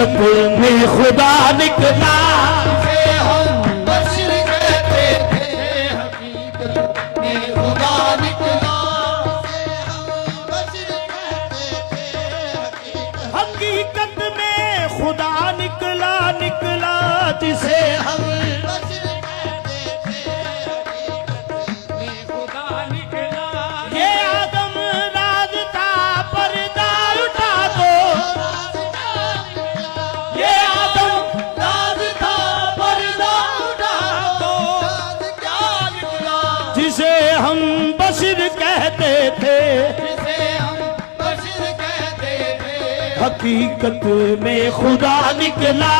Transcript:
हकीकत में खुदा निकला। हम बशर कहते थे, हकीकत में खुदा निकला। हम बशर कहते थे, हकीकत में खुदा निकला, निकला जिसे हम बशर कहते थे, हकीकत में खुदा निकला। ये आदम राज था पर्दा उठा दो, ये आदम राज था पर्दा उठा दो, क्या निकला? जिसे हम बशर कहते थे, जिसे हम बशर कहते थे, हकीकत में खुदा निकला।